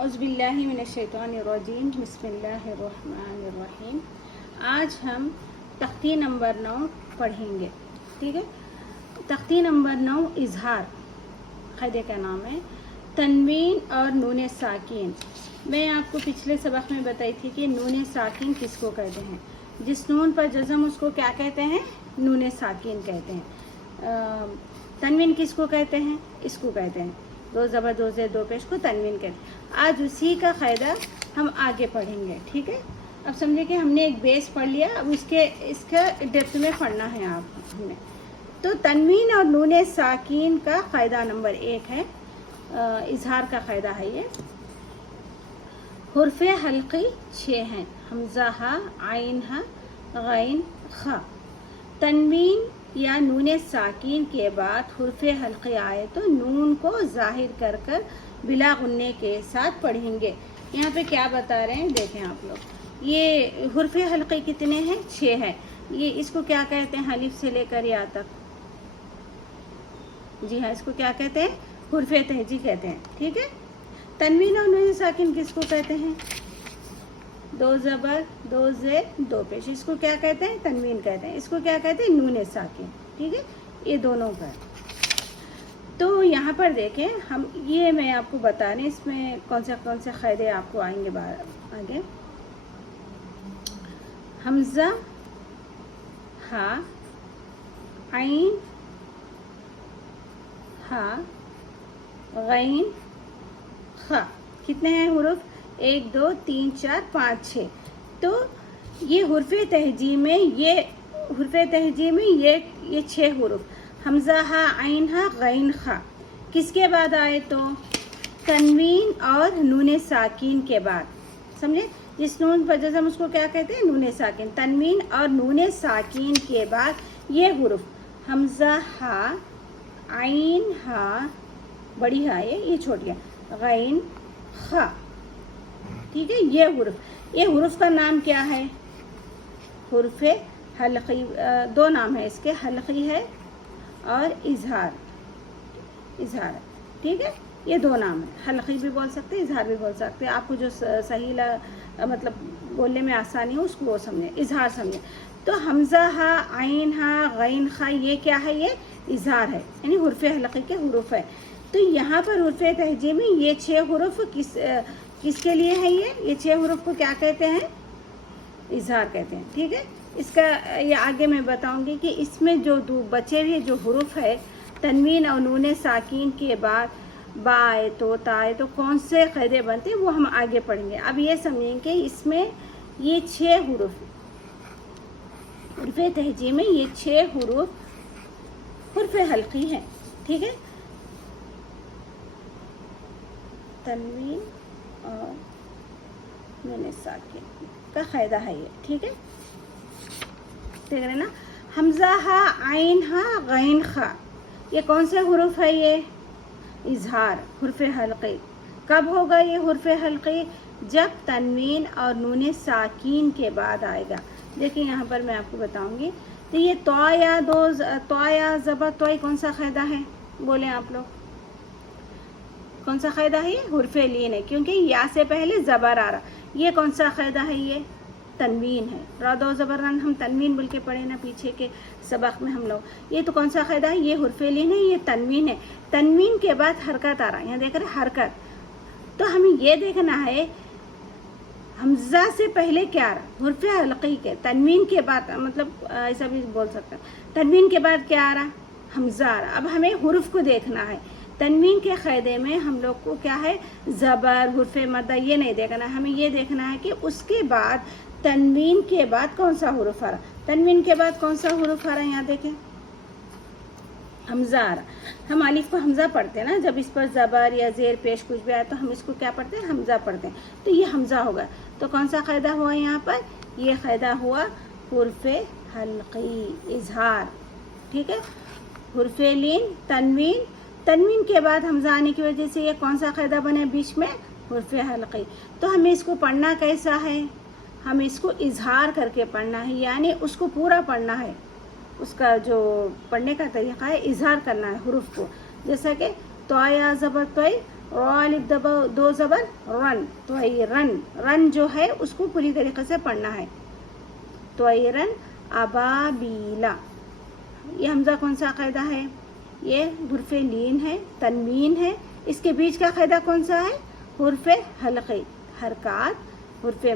औज़ बिल्लाहि मिनश्शैतानिर्रजीम बिस्मिल्लाहिर्रहमानिर्रहीम। आज हम तख्ती नंबर 9 पढ़ेंगे। ठीक है, तख्ती नंबर 9 इजहार क़ायदे का नाम है। तनवीन और नून साकिन। मैं आपको पिछले सबक में बताई थी कि नून साकिन किसको कहते हैं। जिस नून पर जज़म उसको क्या कहते हैं? नून साकिन कहते हैं। तनवीन किसको कहते हैं? इसको कहते हैं। दो ज़बर दो ज़ेर दो पेश को तनवीन कहते हैं। आज उसी का क़ायदा हम आगे पढ़ेंगे। ठीक है, अब समझे कि हमने एक बेस पढ़ लिया, अब इसका डेप्थ में पढ़ना है हमें। तो तनवीन और नून साकिन का क़ायदा नंबर 1 है। इजहार का क़ायदा है ये। हुर्फ़े हल्क़ी 6 हैं। हमज़ा हा, आइन हा, गैन खा। तनवीन या नून साकिन के बाद हुर्फ़े हल्क़ी आए तो नून को ज़ाहिर कर कर बिला गुन्ने के साथ पढ़ेंगे। यहाँ पे क्या बता रहे हैं देखें आप लोग। ये हुर्फ़े हल्क़ी कितने हैं? 6 है। ये इसको क्या कहते हैं? अलिफ से लेकर या तक। जी हाँ, इसको क्या कहते हैं? हुर्फ़े तहजी कहते हैं। ठीक है, तनवीन और नून साकिन किसको कहते हैं? दो ज़बर दो ज़ेर दो पेश, इसको क्या कहते हैं? तनवीन कहते हैं। इसको क्या कहते हैं? नून साकिन। ठीक है, ये दोनों का। तो यहाँ पर देखें हम, ये मैं आपको बता रही, इसमें कौन से क़ायदे आपको आएंगे आगे। हमज़ा हा, आइन हा, गैन खा। कितने हैं हुरूफ? 1 2 3 4 5 6। तो ये हुर्फ़े तहजी में ये 6 हुरूफ हमज़ा हा, आइन हा, गैन खा किसके बाद आए? तो तनवीन और नून साकिन के बाद। समझे? जिस नून पर जज़म उसको क्या कहते हैं? नून साकिन। तनवीन और नून साकिन के बाद ये हुरूफ हमज़ा हा, आइन हा, बड़ी हा ये छोटी है, गैन खा। ठीक है, ये हुरूफ का नाम क्या है? हुर्फ़े हल्क़ी। दो नाम है इसके, हल्क़ी है और इजहार है। ठीक है, ये दो नाम है। हल्क़ी भी बोल सकते हैं, इजहार भी बोल सकते हैं। आपको जो सही मतलब बोलने में आसानी हो उसको वो समझे, इजहार समझे। तो हमज़ा हा, आइन हा, गैन खा ये क्या है? ये इजहार है, यानी हुर्फ़े हल्क़ी के हुरूफ है। तो यहाँ पर हुर्फ़े तहजी में ये 6 हुरूफ किसके लिए है? ये 6 हुरूफ को क्या कहते हैं? इजहार कहते हैं। ठीक है, इसका ये आगे मैं बताऊंगी कि इसमें जो बचे हुए जो हुरूफ है तनवीन और नून साकिन के बाद बाए तो ताए तो कौन से क़ायदे बनते हैं वो हम आगे पढ़ेंगे। अब ये समझेंगे कि इसमें ये 6 हुरूफ हुर्फ़े तहजी में ये 6 हुरूफ हुर्फ़े हल्क़ी हैं। ठीक है, तनवीन और नून साकिन का क़ायदा है ये। ठीक है, देख रहे ना। हमज़ा हा, आइन हा, गैन खा ये कौन से हुरूफ है? ये इजहार, हुर्फ़े हल्क़ी। कब होगा ये हुर्फ़े हल्क़ी? जब तनवीन और नून साकिन के बाद आएगा। देखिए यहाँ पर मैं आपको बताऊंगी। तो ये तो या ज़बर तो कौन सा क़ायदा है? बोले आप लोग, कौन सा क़ायदा है? ये हुर्फ़े लीन है, क्योंकि या से पहले ज़बर आ रहा। ये कौन सा क़ायदा है? ये तनवीन है। रा दो ज़बर हम तनवीन बोल के पढ़े ना पीछे के सबक में हम लोग। ये तो कौन सा क़ायदा है? ये हुर्फ़े लीन है, ये तनवीन है। तनवीन के बाद हरकत आ रहा है, यहाँ देख रहे हरकत। तो हमें ये देखना है हमज़ा से पहले क्या आ रहा? हुर्फ़े हल्क़ी के। तनवीन के बाद, मतलब ऐसा भी बोल सकते हैं, तनवीन के बाद क्या आ रहा? हमज़ा आ रहा। अब हमें हुरूफ को देखना है। तनवीन के क़ायदे में हम लोग को क्या है? ज़बर, हुर्फ़े मद्दा ये नहीं देखना है, हमें ये देखना है कि उसके बाद तनवीन के बाद कौन सा हुरूफ आ रहा। तनवीन के बाद कौन सा हुरूफ आ रहा है? यहाँ देखें हमज़ा आ रहा। हम अलिफ को हमज़ा पढ़ते हैं ना, जब इस पर ज़बर या ज़ेर पेश कुछ भी आया तो हम इसको क्या पढ़ते हैं? हमज़ा पढ़ते हैं। तो ये हमज़ा होगा। तो कौन सा क़ायदा हुआ यहाँ पर? ये क़ायदा हुआ हुर्फ़े हल्क़ी, इजहार। ठीक है, हुर्फ़े लीन, तनवीन के बाद हमज़ा आने की वजह से ये कौन सा क़ायदा बने बीच में? हुर्फ़े हल्क़ी। तो हमें इसको पढ़ना कैसा है? हमें इसको इजहार करके पढ़ना है, यानी उसको पूरा पढ़ना है। उसका जो पढ़ने का तरीक़ा है, इजहार करना है हुरूफ को। जैसा कि तो या ज़बर तोय, रो अलिफ दो ज़बर रन, त्वयरन, रन जो है उसको पूरी तरीके से पढ़ना है, त्वयरन अबाबीला। ये हमज़ा कौन सा कायदा है, ये हुर्फ़ लीन है, तनवीन है, इसके बीच का कायदा कौन सा है, हुर्फ़ हल्क़ी, हरकात, हुर्फ़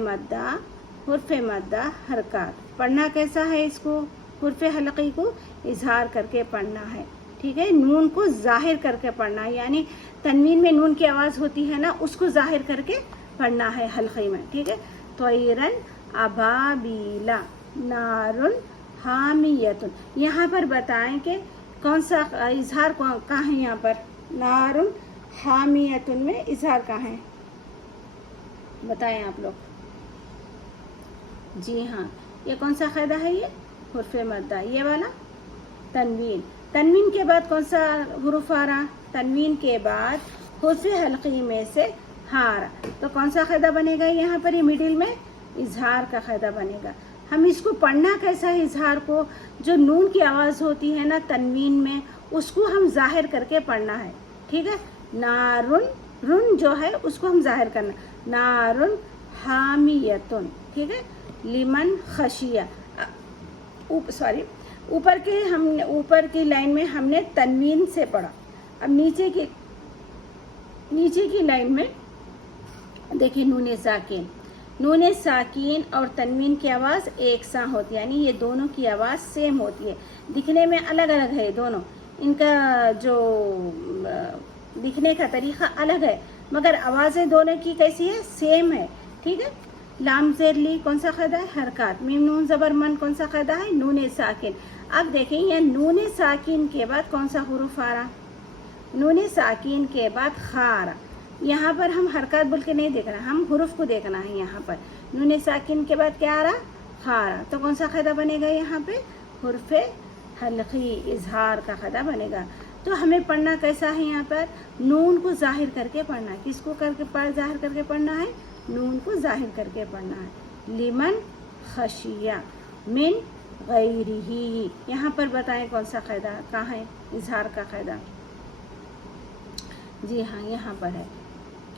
मद्दा हरकात। पढ़ना कैसा है इसको, हुर्फ़ हल्क़ी को इजहार करके पढ़ना है, ठीक है, नून को ज़ाहिर करके पढ़ना है, यानी तनवीन में नून की आवाज़ होती है ना, उसको ज़ाहिर करके पढ़ना है हल्क़ी में, ठीक है। त्वयरन अबाबीला नारुन हामियतुन। यहाँ पर बताएं कि कौन सा इजहार कहाँ है, यहाँ पर नारुन हामियतुन में इजहार कहाँ है, बताएं आप लोग। जी हाँ, ये कौन सा कायदा है, ये हुर्फ़ मद्दा, ये वाला तनवीन। तनवीन के बाद कौन सा हुरूफ आ रहा, तनवीन के बाद हुर्फ़ हल्क़ी में से हार, तो कौन सा कायदा बनेगा यहाँ पर, ये मिडिल में इजहार का कायदा बनेगा। हम इसको पढ़ना कैसा है, इजहार को, जो नून की आवाज़ होती है ना तनवीन में, उसको हम ज़ाहिर करके पढ़ना है, ठीक है। नारुन, रुन जो है उसको हम ज़ाहिर करना, नारुन हामियतुन, ठीक है। लिमन खशिया, ऊपर की लाइन में हमने तनवीन से पढ़ा, अब नीचे की लाइन में देखिए नून साकिन और तनवीन की आवाज़ एक सा होती है, यानी ये दोनों की आवाज़ सेम होती है, दिखने में अलग अलग है दोनों, इनका जो दिखने का तरीक़ा अलग है, मगर आवाज़ें दोनों की कैसी है, सेम है, ठीक है। लाम ज़ेर ली कौन सा कायदा है, हरकात। मीम नून ज़बर मन कौन सा कायदा है, नून साकिन। अब देखें ये नून साकिन के बाद कौन सा हुरूफ आ रहा, नून साकिन के बाद खा आ रहा। यहाँ पर हम हरकत बोल के नहीं देख रहे, हम हुरूफ को देखना है। यहाँ पर नून साकिन के बाद क्या आ रहा, खा आ रहा, तो कौन सा कायदा बनेगा, यहाँ पे हुर्फ़ हल्क़ी इजहार का कायदा बनेगा। तो हमें पढ़ना कैसा है, यहाँ पर नून को ज़ाहिर करके पढ़ना है, किसको करके ज़ाहिर करके पढ़ना है, नून को ज़ाहिर करके पढ़ना है। लिमन खशिया मिन गैरिही, यहाँ पर बताएं कौन सा कायदा कहाँ है, इजहार का कायदा। जी हाँ, यहाँ पर है,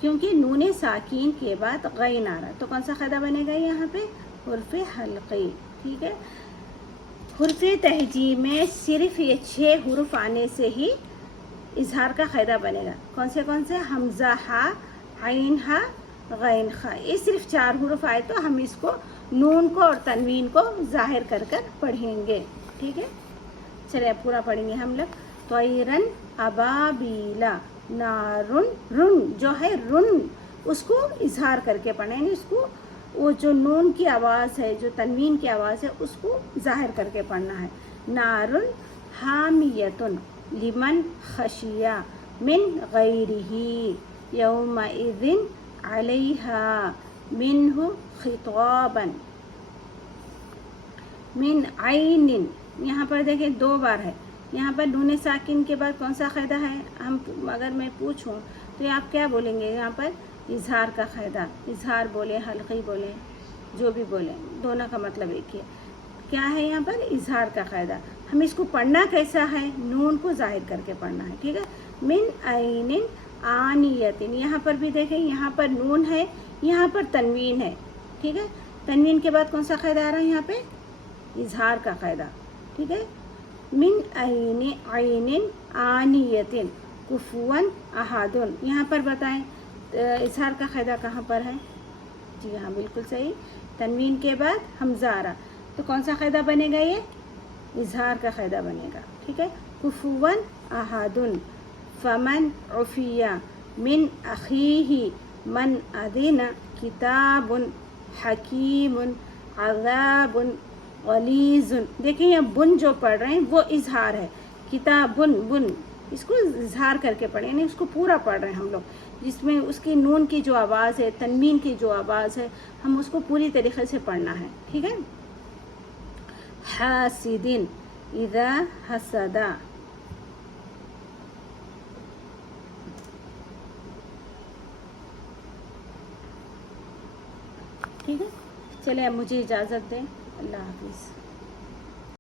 क्योंकि नून साकिन के बाद गैन आ रहा, तो कौन सा कायदा बनेगा यहाँ पे, हुर्फ़ हल्क़ी, ठीक है। हुर्फ़ तहजी में सिर्फ ये 6 हुरूफ आने से ही इजहार का कायदा बनेगा। कौन से, हमज़ा हा, आइन हा, गैन खा, ये सिर्फ 4 हुरूफ आए तो हम इसको नून को और तनवीन को ज़ाहिर कर पढ़ेंगे, ठीक है। चलिए अब पूरा पढ़ेंगे हम लोग। त्वयरन अबाबीला नारुन, रुन जो है रुन उसको इजहार करके पढ़ना, यानी उसको वो जो नून की आवाज़ है, जो तनवीन की आवाज़ है, उसको ज़ाहिर करके पढ़ना है। नारुन हामियतुन लिमन खशिया मिन गैरिही यौमइज़िन अलैहा मिन्हु खिताबन मिन आइनिन। यहाँ पर देखें 2 बार है, यहाँ पर नून साकिन के बाद कौन सा कायदा है, हम अगर मैं पूछूं तो आप क्या बोलेंगे, यहाँ पर इजहार का कायदा, इजहार बोले हल्क़ी बोले जो भी बोले, दोनों का मतलब एक ही है। क्या है यहाँ पर, इजहार का कायदा। हम इसको पढ़ना कैसा है, नून को ज़ाहिर करके पढ़ना है, ठीक है। मिन आइनिन आनियतिन, यहाँ पर भी देखें, यहाँ पर नून है, यहाँ पर तनवीन है, ठीक है। तनवीन के बाद कौन सा कायदा आ रहा है, यहाँ पे इजहार का कायदा, ठीक है। मिन आइनिन आनियतिन कुफुवन अहादुन, यहाँ पर बताएं इजहार का कायदा कहाँ पर है। जी हाँ, बिल्कुल सही, तनवीन के बाद हमज़ा आ रहा, तो कौन सा कायदा बनेगा, ये इजहार का कायदा बनेगा, ठीक है। कुफुवन अहादुन फमन उफिया मिन अखीही मन अदिना किताबुन हकीमुन अज़ाबुन गलीज़ुन। देखिए यहाँ बुन जो पढ़ रहे हैं वो इजहार है, किताबुन बुन, इसको इजहार करके पढ़े, यानी उसको पूरा पढ़ रहे हैं हम लोग, जिसमें उसकी नून की जो आवाज़ है, तनवीन की जो आवाज़ है, हम उसको पूरी तरीके से पढ़ना है, ठीक है। हासिदिन इज़ा हसदा, ठीक है। चलिए अब मुझे इजाज़त दें, अल्लाह हाफ़िज़।